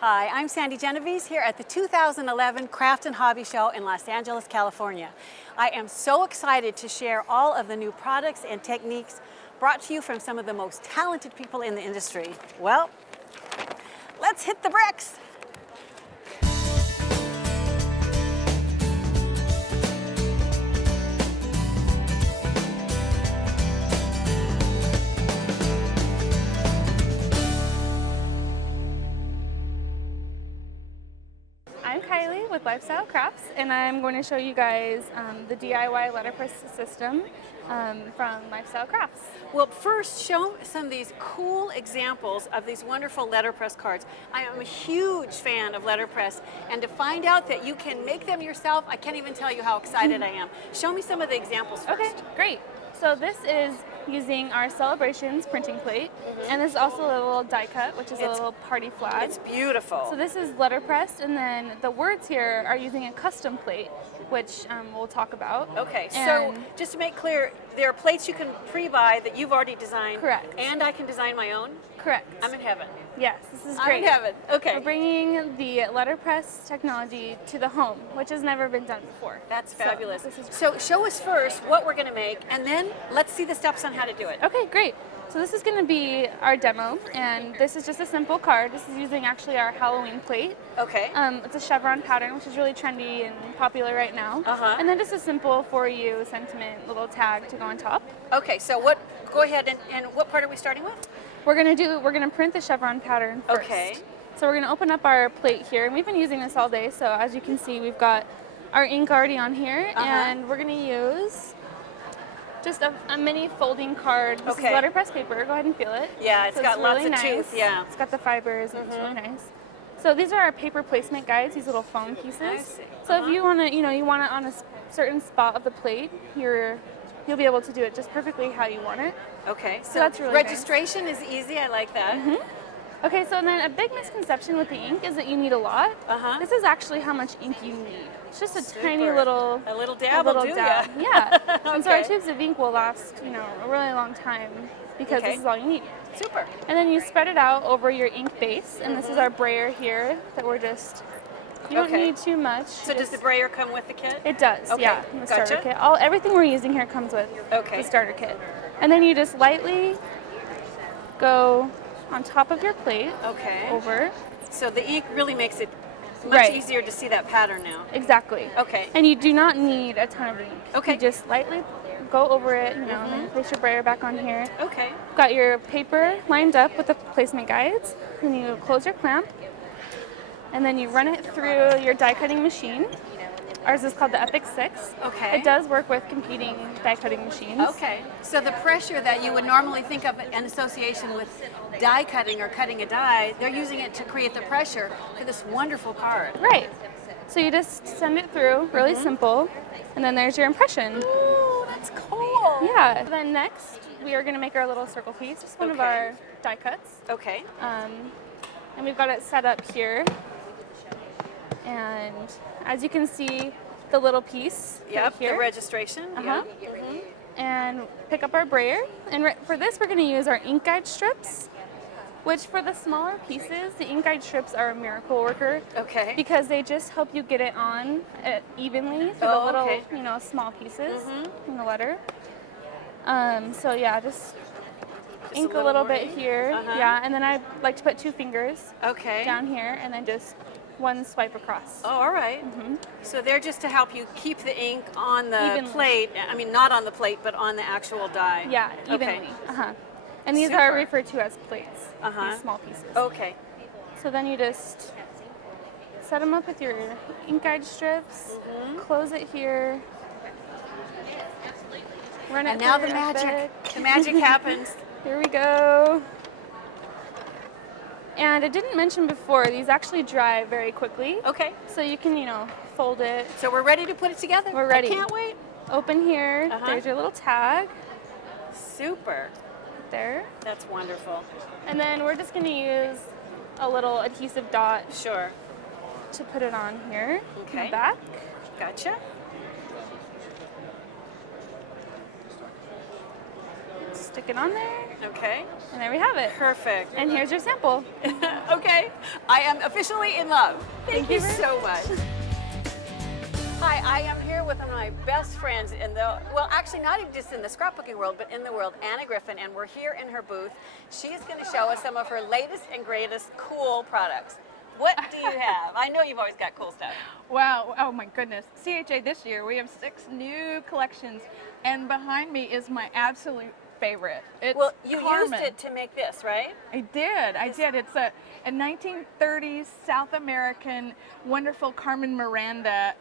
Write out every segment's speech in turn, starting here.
Hi, I'm Sandy Genovese here at the 2011 Craft and Hobby Show in Los Angeles, California. I am so excited to share all of the new products and techniques brought to you from some of the most talented people in the industry. Well, let's hit the bricks. I'm Kylie with Lifestyle Crafts, and I'm going to show you guys the DIY letterpress system from Lifestyle Crafts. Well, first, show some of these cool examples of these wonderful letterpress cards. I am a huge fan of letterpress, and to find out that you can make them yourself, I can't even tell you how excited I am. Show me some of the examples first. Okay, great. So this is using our Celebrations printing plate, and this is also a little die cut, which is a little party flag. It's beautiful. So this is letterpressed, and then the words here are using a custom plate, which we'll talk about. Okay, so just to make clear, there are plates you can pre-buy that you've already designed. Correct. And I can design my own? Correct. I'm in heaven. Yes, this is I'm great. in heaven. Okay. We're bringing the letterpress technology to the home, which has never been done before. That's fabulous. So, this is So show us first what we're going to make, and then let's see the steps on how to do it. Okay, great. So this is going to be our demo, and this is just a simple card. This is using actually our Halloween plate. Okay. It's a chevron pattern, which is really trendy and popular right now. And then just a simple for you sentiment little tag to go on top. Okay, so go ahead and what part are we starting with? We're gonna print the chevron pattern first. Okay. So we're gonna open up our plate here, and we've been using this all day. So as you can see, we've got our ink already on here, and we're gonna use just a mini folding card. This is letterpress paper. Go ahead and feel it. Yeah, it's got lots of tooth. Yeah. It's got the fibers, and it's really nice. So these are our paper placement guides. These little foam pieces. I see. So if you want to, you want it on a certain spot of the plate, you'll be able to do it just perfectly how you want it. Okay, so that's really registration is easy. I like that. Okay, so then a big misconception with the ink is that you need a lot. This is actually how much ink you need. It's just a tiny little... A little dab will do, yeah. Yeah. And so our Okay. tubes of ink will last, a really long time because this is all you need. Super. And then you spread it out over your ink base, and this is our brayer here that we're just... You don't need too much. So does the brayer come with the kit? It does, Okay. yeah. The starter Gotcha. kit. Everything we're using here comes with the starter kit. And then you just lightly go on top of your plate. Okay. Over. So the ink really makes it much easier to see that pattern now. Exactly. Okay. And you do not need a ton of ink. Okay. You just lightly go over it, and then place your brayer back on here. Okay. Got your paper lined up with the placement guides, and you close your clamp, and then you run it through your die cutting machine. Ours is called the Epic 6. Okay. It does work with competing die cutting machines. Okay. So the pressure that you would normally think of in association with die cutting or cutting a die, they're using it to create the pressure for this wonderful card. Right. So you just send it through, really simple, and then there's your impression. Ooh, that's cool. Yeah. Then next, we are going to make our little circle piece. It's one of our die cuts. Okay. And we've got it set up here. And as you can see, the little piece right here. The registration. And pick up our brayer. And for this, we're going to use our ink guide strips, which for the smaller pieces, the ink guide strips are a miracle worker. Okay. Because they just help you get it on evenly for the little, small pieces in the letter. So yeah, just ink a little bit here. Yeah, and then I like to put 2 fingers down here, and then just one swipe across. Oh, all right. So they're just to help you keep the ink on the plate. I mean, not on the plate, but on the actual die. Yeah, evenly. And these are referred to as plates, these small pieces. Okay. So then you just set them up with your ink guide strips, close it here, run it And now through the your magic. Epic. The magic happens. Here we go. And I didn't mention before, these actually dry very quickly. Okay. So you can, fold it. So we're ready to put it together? We're ready. I can't wait. Open here. There's your little tag. Super. There. That's wonderful. And then we're just going to use a little adhesive dot Sure. to put it on here. Okay. In the back. Gotcha. Stick it on there, Okay. and there we have it. Perfect. And here's your sample. Okay. I am officially in love. Thank you very so much. Hi, I am here with one of my best friends in the, well, actually not even just in the scrapbooking world, but in the world, Anna Griffin, and we're here in her booth. She's going to show us some of her latest and greatest cool products. What do you have? I know you've always got cool stuff. Wow, oh my goodness. CHA this year, we have 6 new collections, and behind me is my absolute favorite. It's Well, you Carmen. used it to make this, right? I did. It's a 1930s South American wonderful Carmen Miranda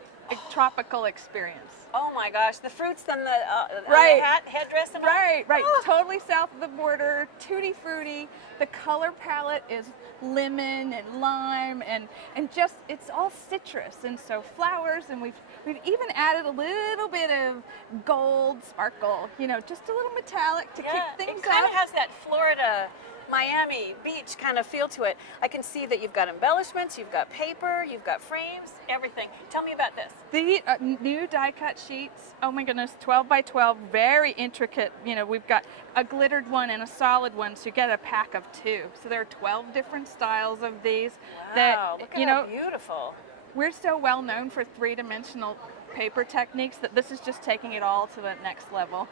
tropical experience. Oh my gosh, the fruits and the, Right. the headdress and all? Right. Oh. Totally south of the border, tutti frutti. The color palette is lemon and lime and just it's all citrus, and so flowers, and we've even added a little bit of gold sparkle, you know, just a little metallic to kick things it kind up. of has that Florida, Miami beach kind of feel to it. I can see that you've got embellishments, you've got paper, you've got frames, everything. Tell me about this. The new die cut sheets, oh my goodness, 12 by 12, very intricate. You know, we've got a glittered one and a solid one, so you get a pack of 2. So there are 12 different styles of these. Wow, That, look at you how know, beautiful. we're so well known for 3-dimensional paper techniques that this is just taking it all to the next level.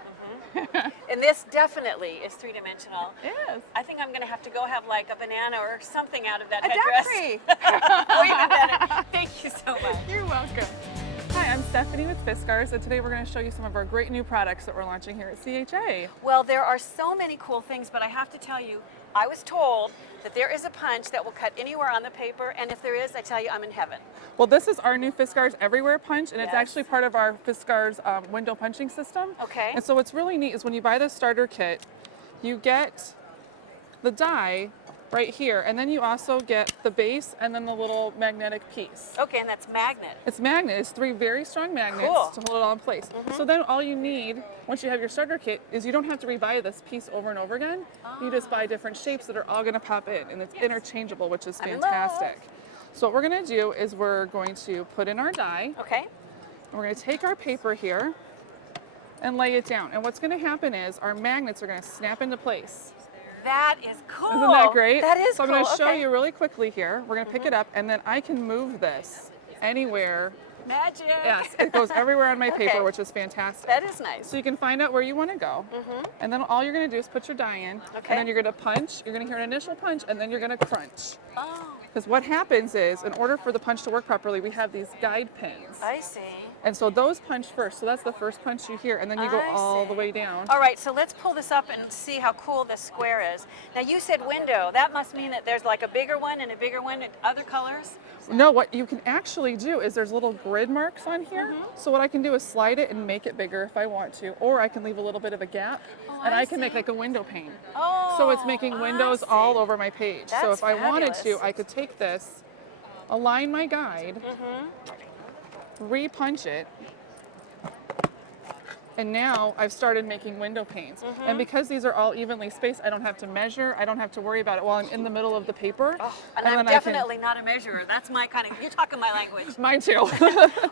And this definitely is 3-dimensional. Yes. I think I'm going to have to go have like a banana or something out of that A headdress. daiquiri. Oh, even better. Thank you so much. You're welcome. Hi, I'm Stephanie with Fiskars, and today we're going to show you some of our great new products that we're launching here at CHA. Well, there are so many cool things, but I have to tell you, I was told that there is a punch that will cut anywhere on the paper, and if there is, I tell you, I'm in heaven. Well, this is our new Fiskars Everywhere Punch, and it's Yes. actually part of our Fiskars window punching system. Okay. And so what's really neat is when you buy the starter kit, you get the die right here, and then you also get the base and then the little magnetic piece. Okay, and that's magnet. It's magnet. It's 3 very strong magnets Cool. to hold it all in place. So then all you need, once you have your starter kit, is you don't have to rebuy this piece over and over again. You just buy different shapes that are all going to pop in, and it's interchangeable, which is I'm in fantastic. So what we're going to do is we're going to put in our die, Okay. and we're going to take our paper here and lay it down. And what's going to happen is our magnets are going to snap into place. That is cool. Isn't that great? That is so cool. I'm going to show Okay. you really quickly here. We're going to pick it up, and then I can move this anywhere. Magic. Yes, it goes everywhere on my paper, Okay. which is fantastic. That is nice. So you can find out where you want to go, and then all you're going to do is put your die in, Okay. and then you're going to punch. You're going to hear an initial punch, and then you're going to crunch. Oh, Because what happens is, in order for the punch to work properly, we have these guide pins, I see. and so those punch first. So that's the first punch you hear, and then you go I all see. the way down. All right, so let's pull this up and see how cool this square is. Now you said window. That must mean that there's like a bigger one and a bigger one in other colors? No, what you can actually do is there's little grid marks on here. So what I can do is slide it and make it bigger if I want to, or I can leave a little bit of a gap, and I can make like a window pane. Oh, So it's making windows I see. all over my page. So That's if I wanted to, fabulous. I could take this, align my guide, re-punch it, and now I've started making window panes. And because these are all evenly spaced, I don't have to measure, I don't have to worry about it while I'm in the middle of the paper. And I'm then I can- definitely not a measurer. That's my kind of, you're talking my language. Mine too.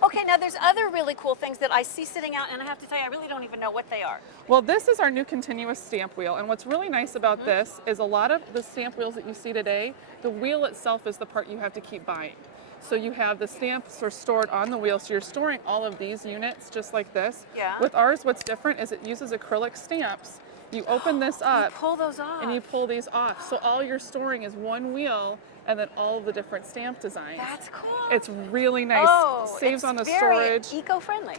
Okay, now there's other really cool things that I see sitting out, and I have to tell you, I really don't even know what they are. Well, this is our new continuous stamp wheel, and what's really nice about this is a lot of the stamp wheels that you see today, the wheel itself is the part you have to keep buying. So you have the stamps are stored on the wheel, so you're storing all of these units just like this. Yeah. With ours, what's different is it uses acrylic stamps. You open this up Pull those off. and you pull these off. So all you're storing is one wheel and then all of the different stamp designs. That's cool. It's really nice. Saves it's on the very storage. eco-friendly.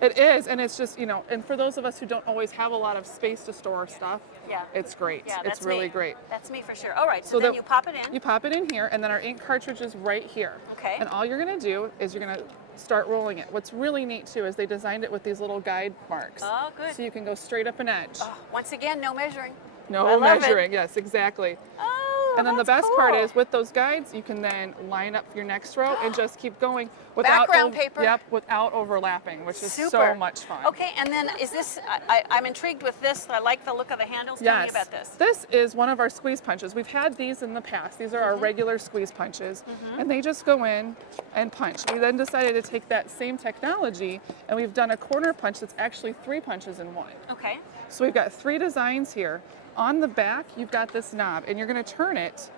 It is, and it's just, you know, and for those of us who don't always have a lot of space to store stuff, Yeah. it's great. Yeah, that's it's really me. great. That's me for sure. All right, so then that- you pop it in. You pop it in here, and then our ink cartridge is right here. Okay. And all you're going to do is you're going to start rolling it. What's really neat too is they designed it with these little guide marks. Oh, good. So you can go straight up an edge. Oh, once again, no measuring. I No love it. measuring. Yes, exactly. Oh, And then the that's best part cool. is with those guides, you can then line up your next row and just keep going without Background paper. Yep, without overlapping, which is Super. so much fun. Okay, and then is this, I'm intrigued with this. I like the look of the handles. Tell me Yes, about this. this is one of our squeeze punches. We've had these in the past. These are our regular squeeze punches, and they just go in and punch. We then decided to take that same technology, and we've done a corner punch that's actually 3 punches in one. Okay. So we've got 3 designs here. On the back, you've got this knob, and you're going to turn it,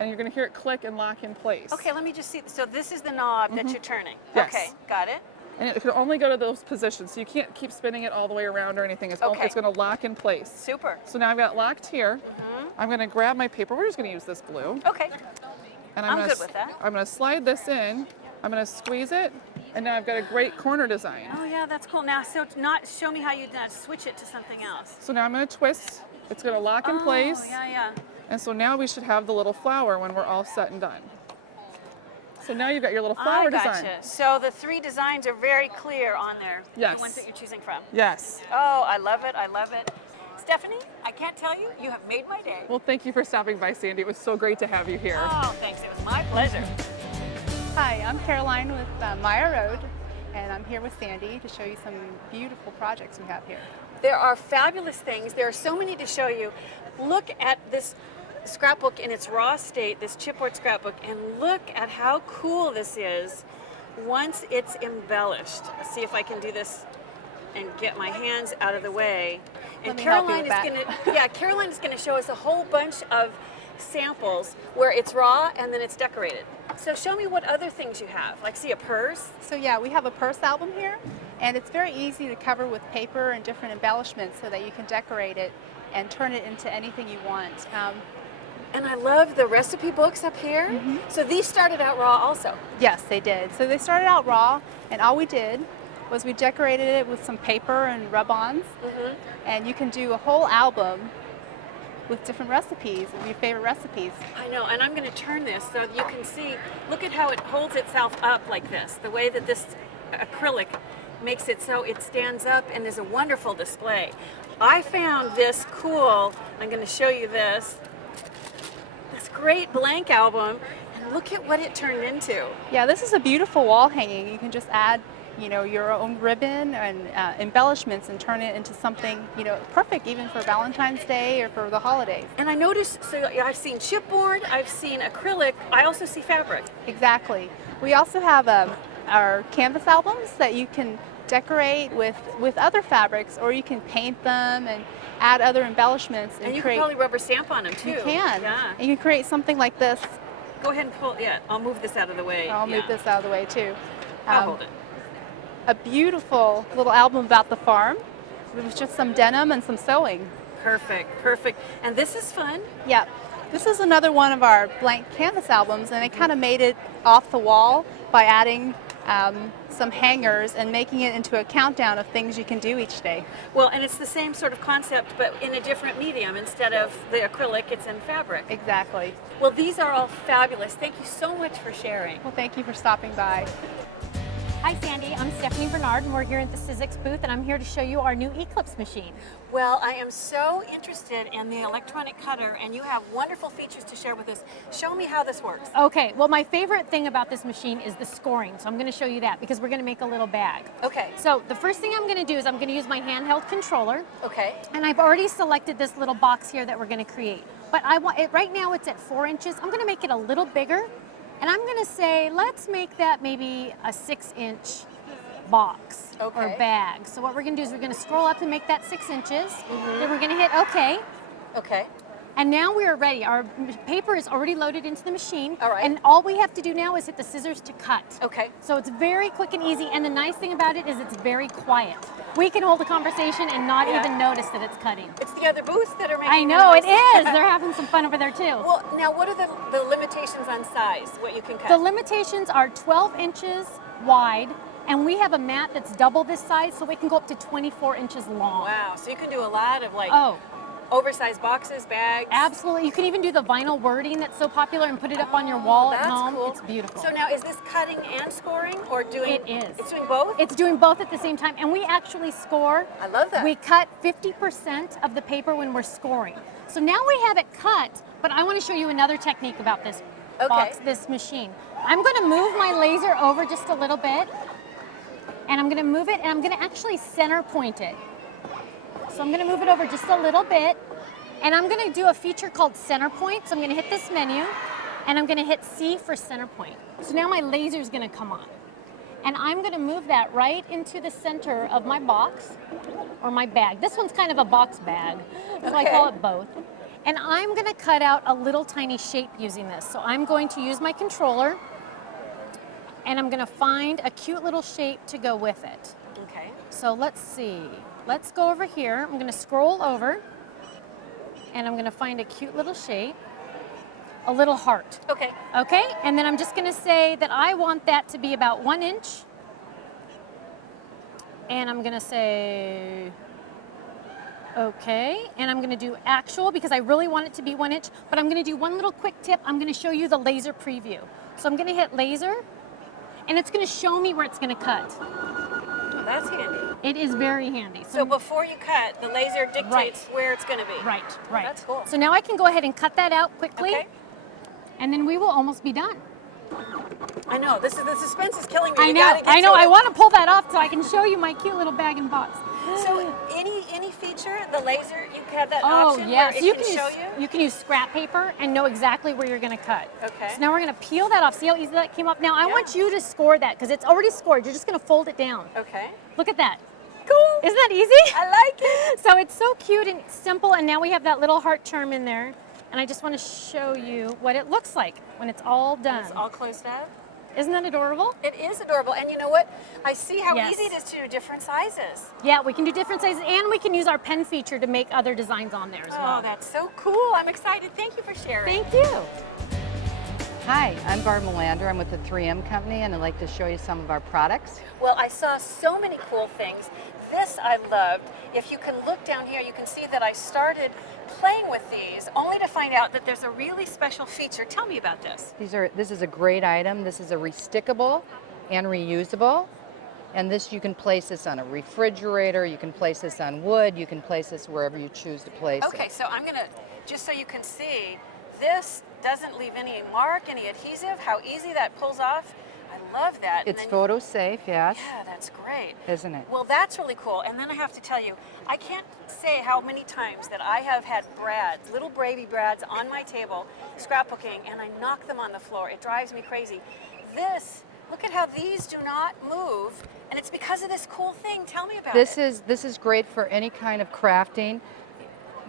and you're going to hear it click and lock in place. Okay, let me just see. So this is the knob that you're turning. Yes. Okay, got it. And it can only go to those positions, so you can't keep spinning it all the way around or anything. It's going to lock in place. Super. So now I've got it locked here. I'm going to grab my paper. We're just going to use this blue. Okay. And I'm gonna good with that. I'm going to slide this in. I'm going to squeeze it, and now I've got a great corner design. Oh yeah, that's cool. Now, so show me how you switch it to something else. So now I'm going to twist. It's going to lock in place. Oh, yeah. And so now we should have the little flower when we're all set and done. So now you've got your little flower I gotcha. design. So the 3 designs are very clear on there. Yes. The ones that you're choosing from. Yes. Oh, I love it. I love it. Stephanie, I can't tell you, you have made my day. Well, thank you for stopping by, Sandy. It was so great to have you here. Oh, thanks. It was my pleasure. Hi, I'm Caroline with Maya Road, and I'm here with Sandy to show you some beautiful projects we have here. There are fabulous things. There are so many to show you. Look at this scrapbook in its raw state, this chipboard scrapbook, and look at how cool this is once it's embellished. Let's see if I can do this and get my hands out of the way. And Let me help you Caroline with that. Caroline is going to show us a whole bunch of samples where it's raw and then it's decorated. So show me what other things you have. Like, see a purse? So yeah, we have a purse album here, and it's very easy to cover with paper and different embellishments so that you can decorate it and turn it into anything you want. And I love the recipe books up here. So these started out raw also. Yes, they did. So they started out raw, and all we did was we decorated it with some paper and rub-ons, and you can do a whole album with different recipes, of your favorite recipes. I know, and I'm going to turn this so you can see, look at how it holds itself up like this, the way that this acrylic makes it so it stands up and is a wonderful display. I found this cool, I'm going to show you this great blank album, and look at what it turned into. Yeah, this is a beautiful wall hanging. You can just add, you know, your own ribbon and embellishments and turn it into something, you know, perfect even for Valentine's Day or for the holidays. And I noticed, so I've seen chipboard, I've seen acrylic, I also see fabric. Exactly. We also have our canvas albums that you can decorate with other fabrics, or you can paint them and add other embellishments And you create. can probably rubber stamp on them too. You can. Yeah. And you can create something like this. Go ahead and pull, yeah, I'll move this out of the way. I'll move this out of the way too. I'll hold it. A beautiful little album about the farm with just some denim and some sewing. Perfect, perfect. And this is fun. Yep. This is another one of our blank canvas albums, and I kind of made it off the wall by adding some hangers and making it into a countdown of things you can do each day. Well, and it's the same sort of concept, but in a different medium. Instead of the acrylic, it's in fabric. Exactly. Well, these are all fabulous. Thank you so much for sharing. Well, thank you for stopping by. Hi Sandy, I'm Stephanie Bernard and we're here at the Sizzix booth and I'm here to show you our new Eclipse machine. Well, I am so interested in the electronic cutter, and you have wonderful features to share with us. Show me how this works. Okay, well my favorite thing about this machine is the scoring, so I'm going to show you that because we're going to make a little bag. Okay. So the first thing I'm going to do is I'm going to use my handheld controller. Okay. And I've already selected this little box here that we're going to create. But I want it right now it's at 4 inches. I'm going to make it a little bigger. And I'm going to say, let's make that maybe a 6-inch box or bag. So what we're going to do is we're going to scroll up and make that 6 inches. Then we're going to hit OK. Okay. And now we are ready. Our paper is already loaded into the machine. All right. And all we have to do now is hit the scissors to cut. Okay. So it's very quick and easy. And the nice thing about it is it's very quiet. We can hold a conversation and not even notice that it's cutting. It's the other booths that are making I know, it noise. is. They're having some fun over there too. Well, now what are the limitations on size, what you can cut? The limitations are 12 inches wide, and we have a mat that's double this size, so it can go up to 24 inches long. Wow, so you can do a lot of like Oh, oversized boxes, bags. absolutely. You can even do the vinyl wording that's so popular and put it up on your wall at That's home. cool. It's beautiful. So now, is this cutting and scoring, or doing? It is. It's doing both? It's doing both at the same time, and we actually score. I love that. We cut 50% of the paper when we're scoring. So now we have it cut, but I want to show you another technique about this Okay. box, this machine. I'm going to move my laser over just a little bit, and I'm going to move it, and I'm going to actually center point it. So I'm going to move it over just a little bit, and I'm going to do a feature called center point. So I'm going to hit this menu, and I'm going to hit C for center point. So now my laser is going to come on. And I'm going to move that right into the center of my box or my bag. This one's kind of a box bag, so I call it both. And I'm going to cut out a little tiny shape using this. So I'm going to use my controller, and I'm going to find a cute little shape to go with it. Okay. So let's see. Let's go over here. I'm going to scroll over, and I'm going to find a cute little shape. A little heart. Okay. Okay, and then I'm just going to say that I want that to be about 1 inch. And I'm going to say, okay, and I'm going to do actual because I really want it to be 1 inch, but I'm going to do one little quick tip. I'm going to show you the laser preview. So I'm going to hit laser, and it's going to show me where it's going to cut. That's handy. It is very handy. So before you cut, the laser dictates where it's going to be. Right, right. That's cool. So now I can go ahead and cut that out quickly. Okay. And then we will almost be done. I know, the suspense is killing me. I You know, gotta get I know. to I it. want to pull that off so I can show you my cute little bag and box. So any feature, the laser, you have that Oh option yes, where you it can can show use you? you can use scrap paper and know exactly where you're going to cut. Okay. So now we're going to peel that off. See how easy that came off? Now I want you to score that because it's already scored. You're just going to fold it down. Okay. Look at that. Cool. Isn't that easy? I like it. So it's so cute and simple, and now we have that little heart charm in there. And I just want to show you what it looks like when it's all done. It's all closed up. Isn't that adorable? It is adorable. And you know what? I see how Yes. easy it is to do different sizes. Yeah, we can do different sizes, and we can use our pen feature to make other designs on there as well. Oh, that's so cool. I'm excited. Thank you for sharing. Thank you. Hi, I'm Barb Melander. I'm with the 3M Company, and I'd like to show you some of our products. Well, I saw so many cool things. This I loved. If you can look down here, you can see that I started playing with these only to find out that there's a really special feature. Tell me about this. This is a great item. This is a restickable and reusable. And you can place this on a refrigerator, you can place this on wood, you can place this wherever you choose to place Okay, it. so I'm gonna, just so you can see, this doesn't leave any mark, any adhesive, how easy that pulls off. I love that. It's And then- photo safe, yes, Yeah, that's great. isn't it? Well, that's really cool. And then I have to tell you, I can't say how many times that I have had brads, little Brady brads on my table, scrapbooking, and I knock them on the floor. It drives me crazy. This, look at how these do not move, and it's because of this cool thing. Tell me about This it. is great for any kind of crafting,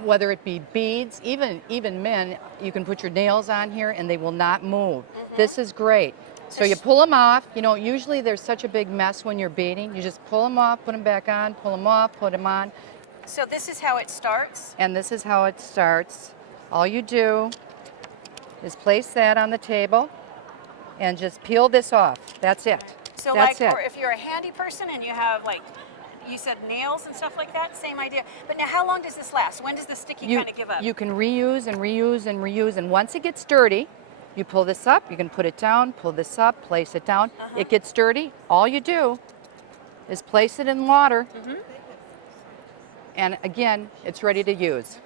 whether it be beads, even men, you can put your nails on here and they will not move. This is great. So you pull them off. You know, usually there's such a big mess when you're beading. You just pull them off, put them back on, pull them off, put them on. So this is how it starts. And this is how it starts. All you do is place that on the table and just peel this off. That's it. So That's like, it. or if you're a handy person and you have like, you said nails and stuff like that, same idea. But now how long does this last? When does the sticky kind of give up? You can reuse and reuse and reuse, and once it gets dirty, you pull this up, you can put it down, pull this up, place it down. It gets dirty, all you do is place it in water, and again, it's ready to use.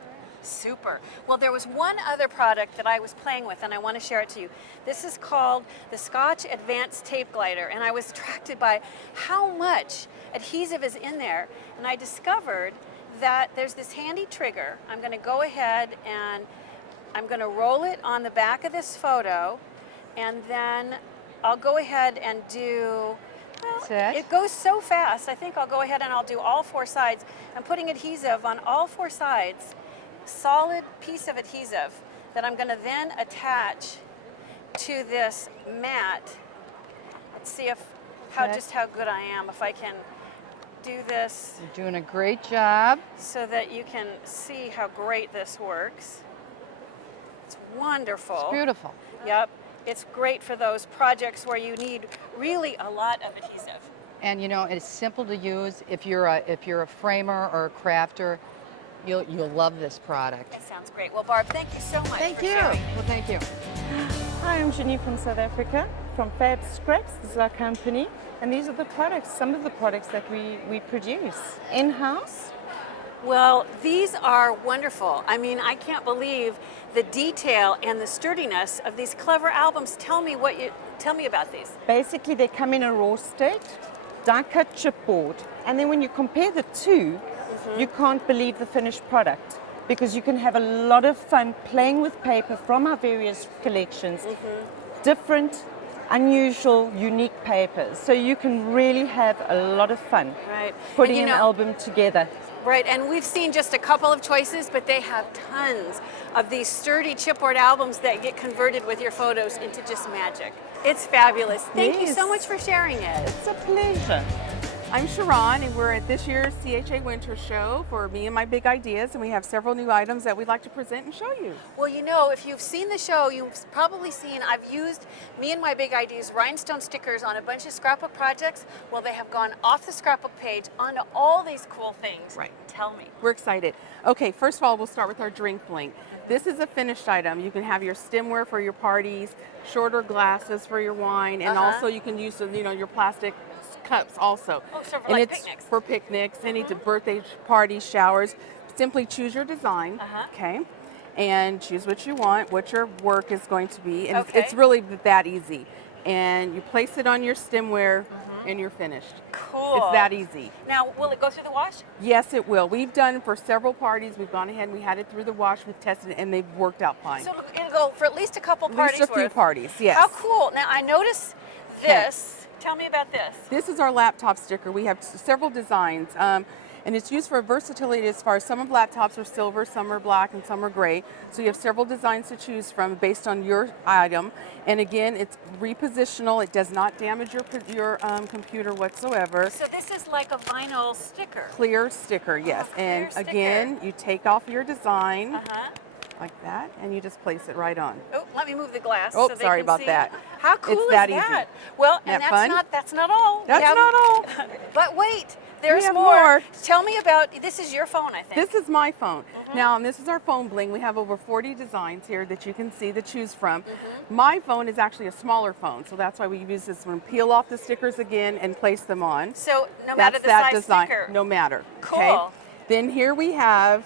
Super. Well, there was one other product that I was playing with, and I want to share it to you. This is called the Scotch Advanced Tape Glider, and I was attracted by how much adhesive is in there. And I discovered that there's this handy trigger. I'm going to go ahead and I'm going to roll it on the back of this photo, and then I'll go ahead and do, well, That's it. it goes so fast. I think I'll go ahead and I'll do all four sides. I'm putting adhesive on all four sides, solid piece of adhesive that I'm going to then attach to this mat. Let's see if Okay. just how good I am, if I can do this You're doing a great job. so that you can see how great this works. It's wonderful. Beautiful. Yep. It's great for those projects where you need really a lot of adhesive. And you know, it's simple to use. If you're a framer or a crafter, you'll love this product. That sounds great. Well, Barb, thank you so much Thank for you. sharing. Well, thank you. Hi, I'm Jenny from South Africa, from Fab Scraps. This is our company, and these are the products, some of the products that we produce in-house. Well, these are wonderful. I mean, I can't believe the detail and the sturdiness of these clever albums. Tell me about these. Basically, they come in a raw state, die-cut chipboard, and then when you compare the two, you can't believe the finished product because you can have a lot of fun playing with paper from our various collections, different, unusual, unique papers. So you can really have a lot of fun putting an album together. Right, and we've seen just a couple of choices, but they have tons of these sturdy chipboard albums that get converted with your photos into just magic. It's fabulous. Thank you so much for sharing it. It's a pleasure. I'm Sharon, and we're at this year's CHA Winter Show for Me and My Big Ideas, and we have several new items that we'd like to present and show you. Well, you know, if you've seen the show, you've probably seen I've used Me and My Big Ideas rhinestone stickers on a bunch of scrapbook projects. Well, they have gone off the scrapbook page onto all these cool things. Right. Tell me. We're excited. Okay, first of all, we'll start with our drink bling. This is a finished item. You can have your stemware for your parties, shorter glasses for your wine, and also you can use your plastic cups also. Oh, so for and like it's picnics. for picnics, any birthday parties, showers. Simply choose your design, okay, and choose what you want, what your work is going to be, and it's really that easy. And you place it on your stemware, and you're finished. Cool. It's that easy. Now, will it go through the wash? Yes, it will. We've done for several parties. We've gone ahead and we had it through the wash. We've tested it, and they've worked out fine. So it'll go for at least a couple At parties least a few worth. parties, yes. How cool. Now, I notice this. Tell me about this. This is our laptop sticker. We have several designs, and it's used for versatility as far as some of laptops are silver, some are black, and some are gray. So you have several designs to choose from based on your item. And again, it's repositional. It does not damage your computer whatsoever. So this is like a vinyl sticker. Clear sticker, yes. Clear And sticker. again, you take off your design like that, and you just place it right on. Oh, let me move the glass. Oh, so they sorry can about see. that. How cool It's is that that? easy. Well, Isn't and that that's fun? not all. That's We have- not all. But wait, there's have more. more. Tell me about this. Is your phone? I think. This is my phone. Now, this is our phone bling. We have over 40 designs here that you can see to choose from. My phone is actually a smaller phone, so that's why we use this one. Peel off the stickers again and place them on. So no matter That's the that size design. sticker. No matter. Cool. Okay? Then here we have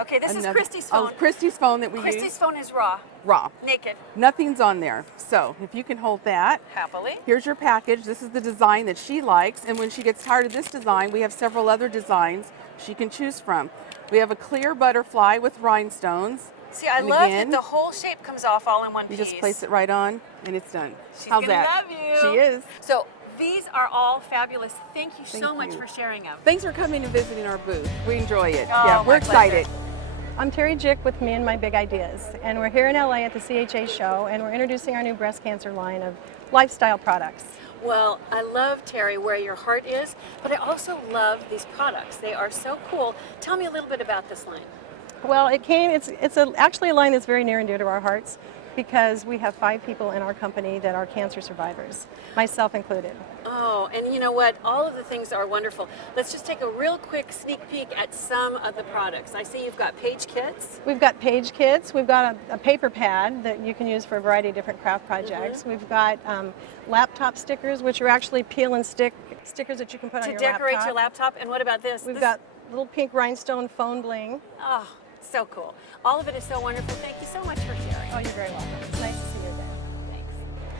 Okay, this is another- Christy's phone. Oh, Christy's phone that we Christy's use. phone is raw, Raw. naked, Nothing's on there. So if you can hold that. happily. Here's your package. This is the design that she likes, and when she gets tired of this design, we have several other designs she can choose from. We have a clear butterfly with rhinestones. See, I And love again, that the whole shape comes off all in one You piece. just place it right on, and it's done. She's How's gonna that? love you. She is. So these are all fabulous. Thank you so Thank much you. for sharing them. Thanks for coming and visiting our booth. We enjoy it. Oh, Yeah, my we're excited. pleasure. I'm Terry Jick with Me and My Big Ideas, and we're here in LA at the CHA show, and we're introducing our new breast cancer line of lifestyle products. Well, I love, Terry, where your heart is, but I also love these products. They are so cool. Tell me a little bit about this line. Well, actually a line that's very near and dear to our hearts because we have 5 people in our company that are cancer survivors, myself included. Oh, and you know what? All of the things are wonderful. Let's just take a real quick sneak peek at some of the products. I see you've got page kits. We've got page kits, we've got a paper pad that you can use for a variety of different craft projects. We've got laptop stickers, which are actually peel and stick stickers that you can put on To your decorate laptop. your laptop. And what about this? We've This- got little pink rhinestone phone bling. Oh, so cool. All of it is so wonderful. Thank you so much for sharing. Oh, you're very welcome. It's nice to see you there. Thanks.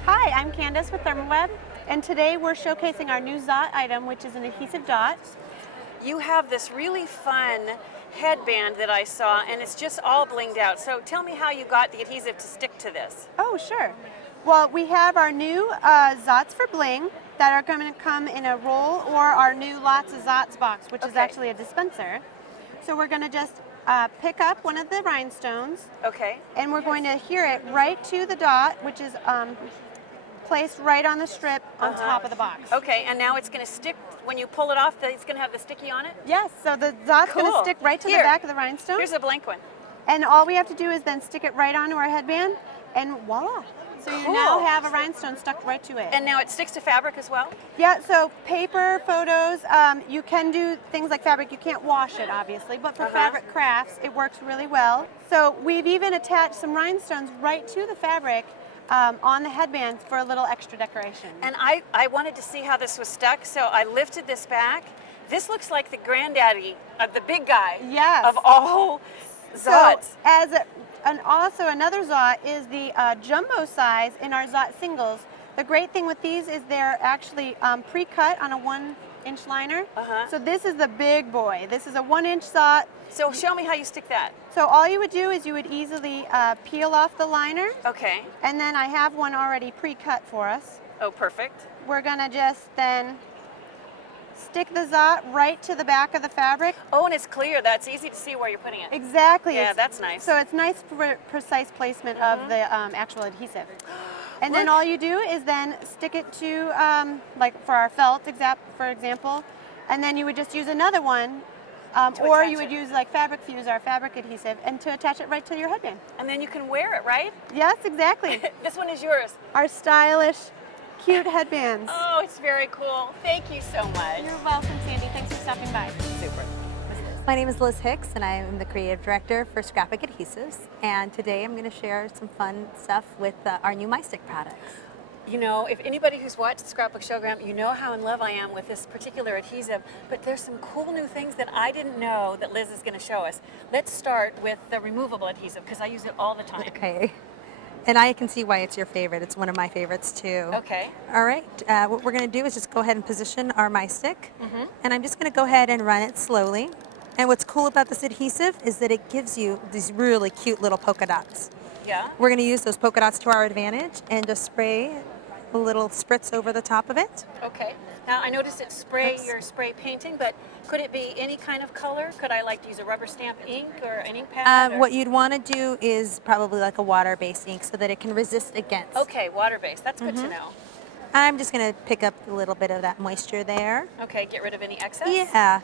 Hi, I'm Candace with Thermoweb, and today we're showcasing our new Zot item, which is an adhesive dot. You have this really fun headband that I saw, and it's just all blinged out. So tell me how you got the adhesive to stick to this. Oh, sure. Well, we have our new Zots for Bling that are going to come in a roll, or our new Lots of Zots box, which is actually a dispenser. So we're going to just pick up one of the rhinestones, Okay. and we're going to adhere it right to the dot, which is placed right on the strip on top of the box. Okay, and now it's going to stick, when you pull it off, it's going to have the sticky on it? Yes, so the Zot's going to Cool. stick right to Here. the back of the rhinestone. Here's a blank one. And all we have to do is then stick it right onto our headband, and voila. So you now Cool. have a rhinestone stuck right to it. And now it sticks to fabric as well? Yeah, so paper, photos, you can do things like fabric. You can't wash it, obviously, but for fabric crafts, it works really well. So we've even attached some rhinestones right to the fabric on the headband for a little extra decoration. And I wanted to see how this was stuck, so I lifted this back. This looks like the granddaddy of the big guy Yes. of all So Zots. And also another Zot is the jumbo size in our Zot singles. The great thing with these is they're actually pre-cut on a 1-inch liner. So this is the big boy. This is a 1-inch Zot. So show me how you stick that. So all you would do is you would easily peel off the liner. Okay. And then I have one already pre-cut for us. Oh, perfect. We're gonna just then stick the Zot right to the back of the fabric. Oh, and it's clear. That's easy to see where you're putting it. Exactly. Yeah, that's nice. So it's nice for precise placement of the actual adhesive. And then all you do is then stick it to, like for our felt, for example, and then you would just use another one, or you would use like Fabric Fuse, our fabric adhesive, and to attach it right to your headband. And then you can wear it, right? Yes, exactly. This one is yours. Our stylish, cute headbands. Oh, it's very cool. Thank you so much. You're welcome, Sandy. Thanks for stopping by. Super. My name is Liz Hicks, and I am the creative director for Scrapbook Adhesives. And today I'm going to share some fun stuff with our new My Stick products. You know, if anybody who's watched Scrapbook Showgram, you know how in love I am with this particular adhesive, but there's some cool new things that I didn't know that Liz is going to show us. Let's start with the removable adhesive, because I use it all the time. Okay. And I can see why it's your favorite. It's one of my favorites too. Okay. All right. What we're going to do is just go ahead and position our My Stick. And I'm just going to go ahead and run it slowly. And what's cool about this adhesive is that it gives you these really cute little polka dots. Yeah. We're going to use those polka dots to our advantage and just spray a little spritz over the top of it. Okay. Now I noticed it's you're spray painting, but could it be any kind of color? Could I like use a rubber stamp ink or an ink pad? What you'd want to do is probably like a water-based ink so that it can resist against. Okay, water-based. That's good to know. I'm just going to pick up a little bit of that moisture there. Okay, get rid of any excess? Yeah.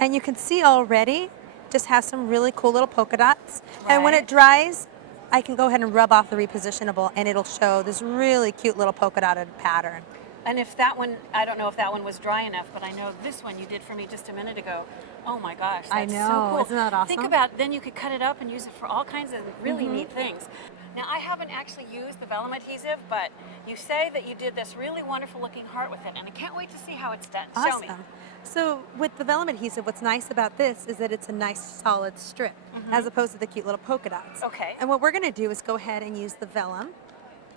And you can see already just has some really cool little polka dots. Right. And when it dries, I can go ahead and rub off the repositionable and it'll show this really cute little polka dotted pattern. And if that one, I don't know if that one was dry enough, but I know this one you did for me just a minute ago. Oh my gosh, that's I know. so cool. Isn't that awesome? Think about, then you could cut it up and use it for all kinds of really neat things. Now I haven't actually used the vellum adhesive, but you say that you did this really wonderful looking heart with it, and I can't wait to see how it's done. Show me. Awesome. So with the vellum adhesive, what's nice about this is that it's a nice solid strip as opposed to the cute little polka dots. Okay. And what we're going to do is go ahead and use the vellum.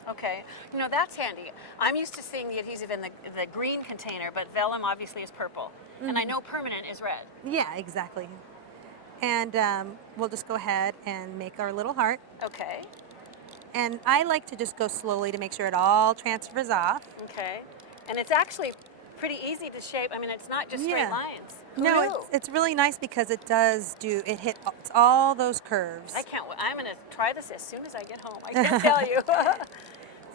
Okay, you know, that's handy. I'm used to seeing the adhesive in the green container, but vellum obviously is purple. And I know permanent is red. Yeah, exactly. And we'll just go ahead and make our little heart. Okay. And I like to just go slowly to make sure it all transfers off. Okay. And it's actually pretty easy to shape. I mean, it's not just straight lines. Who knew? No, it's really nice because it hits all those curves. I can't wait. I'm going to try this as soon as I get home. I can tell you.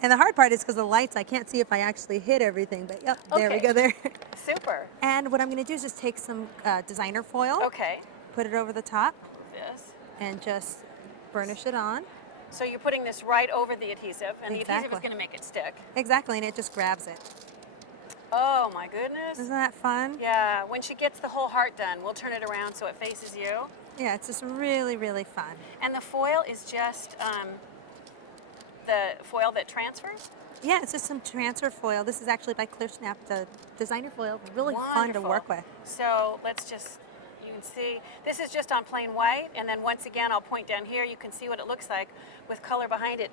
And the hard part is because the lights, I can't see if I actually hit everything, but yep, there we go there. Super. And what I'm going to do is just take some designer foil. Okay. Put it over the top. This. And just burnish it on. So you're putting this right over the adhesive, and the adhesive Exactly. is going to make it stick. Exactly, and it just grabs it. Oh my goodness. Isn't that fun? Yeah, when she gets the whole heart done, we'll turn it around so it faces you. Yeah, it's just really, really fun. And the foil is just the foil that transfers? Yeah, it's just some transfer foil. This is actually by Clear Snap, the designer foil. Really fun to Wonderful. work with. So let's just, you can see, this is just on plain white, and then once again, I'll point down here, you can see what it looks like with color behind it.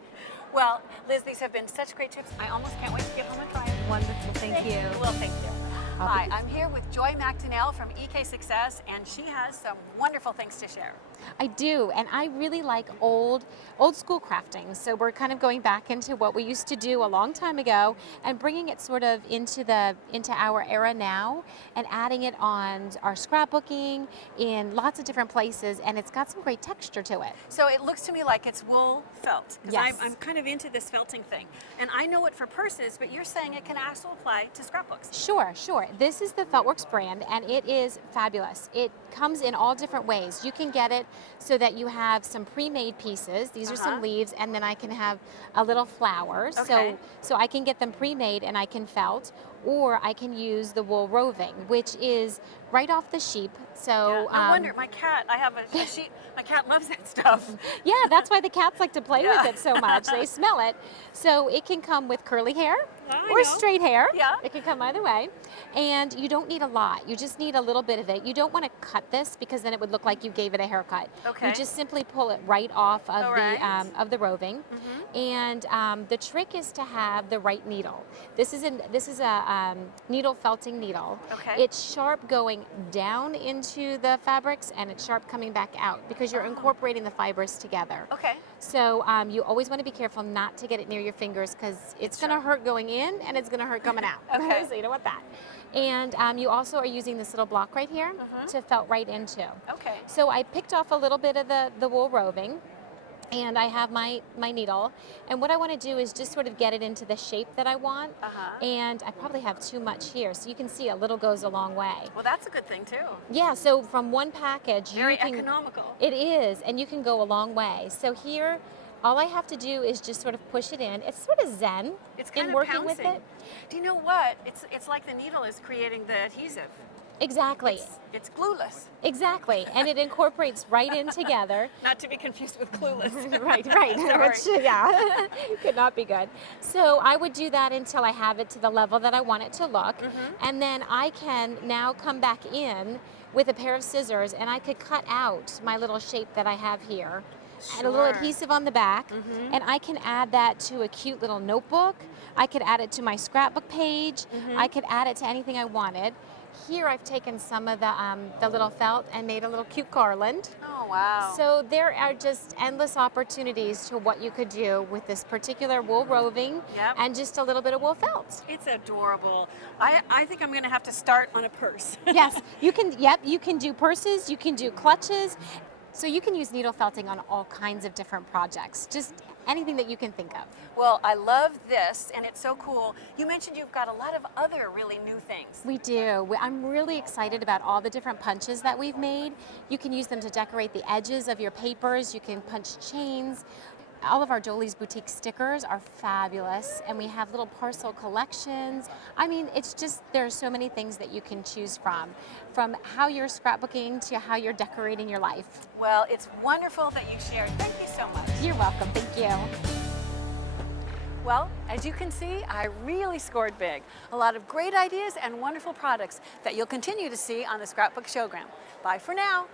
Well, Liz, these have been such great tips. I almost can't wait to get home and try it. Wonderful, thank you. Well, thank you. Hi, I'm here with Joy McDonnell from EK Success, and she has some wonderful things to share. I do, and I really like old school crafting. So we're kind of going back into what we used to do a long time ago and bringing it sort of into our era now and adding it on our scrapbooking in lots of different places, and it's got some great texture to it. So it looks to me like it's wool felt, because Yes. I'm kind of into this felting thing. And I know it for purses, but you're saying it can also apply to scrapbooks. Sure. This is the Feltworks brand, and it is fabulous. It comes in all different ways. You can get it so that you have some pre-made pieces. These are some leaves, and then I can have a little flower. Okay. So I can get them pre-made and I can felt, or I can use the wool roving, which is right off the sheep. So No wonder my cat. I have a sheep. My cat loves that stuff. yeah, that's why the cats like to play with it so much. They smell it. So it can come with curly hair or straight hair. Yeah. It can come either way. And you don't need a lot. You just need a little bit of it. You don't want to cut this because then it would look like you gave it a haircut. Okay. You just simply pull it right off of the roving. And the trick is to have the right needle. This is a needle felting needle. Okay. It's sharp going down into the fabrics and it's sharp coming back out because you're incorporating the fibers together. Okay. So you always want to be careful not to get it near your fingers because it's going to hurt going in and it's going to hurt coming out. Okay. So you don't want that. And you also are using this little block right here to felt right into. Okay. So I picked off a little bit of the wool roving. And I have my needle, and what I want to do is just sort of get it into the shape that I want, and I probably have too much here, so you can see a little goes a long way. Well, that's a good thing too. Yeah, so from one package, Very economical. It is, and you can go a long way. So here, all I have to do is just sort of push it in. It's sort of zen in working with it. Do you know what? It's like the needle is creating the adhesive. Exactly. It's glueless. Exactly, and it incorporates right in together. Not to be confused with clueless. right. Sorry. Which, yeah, could not be good. So I would do that until I have it to the level that I want it to look, and then I can now come back in with a pair of scissors, and I could cut out my little shape that I have here. And a little adhesive on the back, and I can add that to a cute little notebook. I could add it to my scrapbook page. I could add it to anything I wanted. Here I've taken some of the little felt and made a little cute garland. Oh, wow. So there are just endless opportunities to what you could do with this particular wool roving and just a little bit of wool felt. It's adorable. I think I'm going to have to start on a purse. Yes, you can. Yep, you can do purses, you can do clutches. So you can use needle felting on all kinds of different projects, just anything that you can think of. Well, I love this, and it's so cool. You mentioned you've got a lot of other really new things. We do. I'm really excited about all the different punches that we've made. You can use them to decorate the edges of your papers. You can punch chains. All of our Jolie's Boutique stickers are fabulous, and we have little parcel collections. I mean, it's just, there are so many things that you can choose from how you're scrapbooking to how you're decorating your life. Well, it's wonderful that you shared. Thank you so much. You're welcome. Thank you. Well, as you can see, I really scored big. A lot of great ideas and wonderful products that you'll continue to see on the Scrapbook Showgram. Bye for now.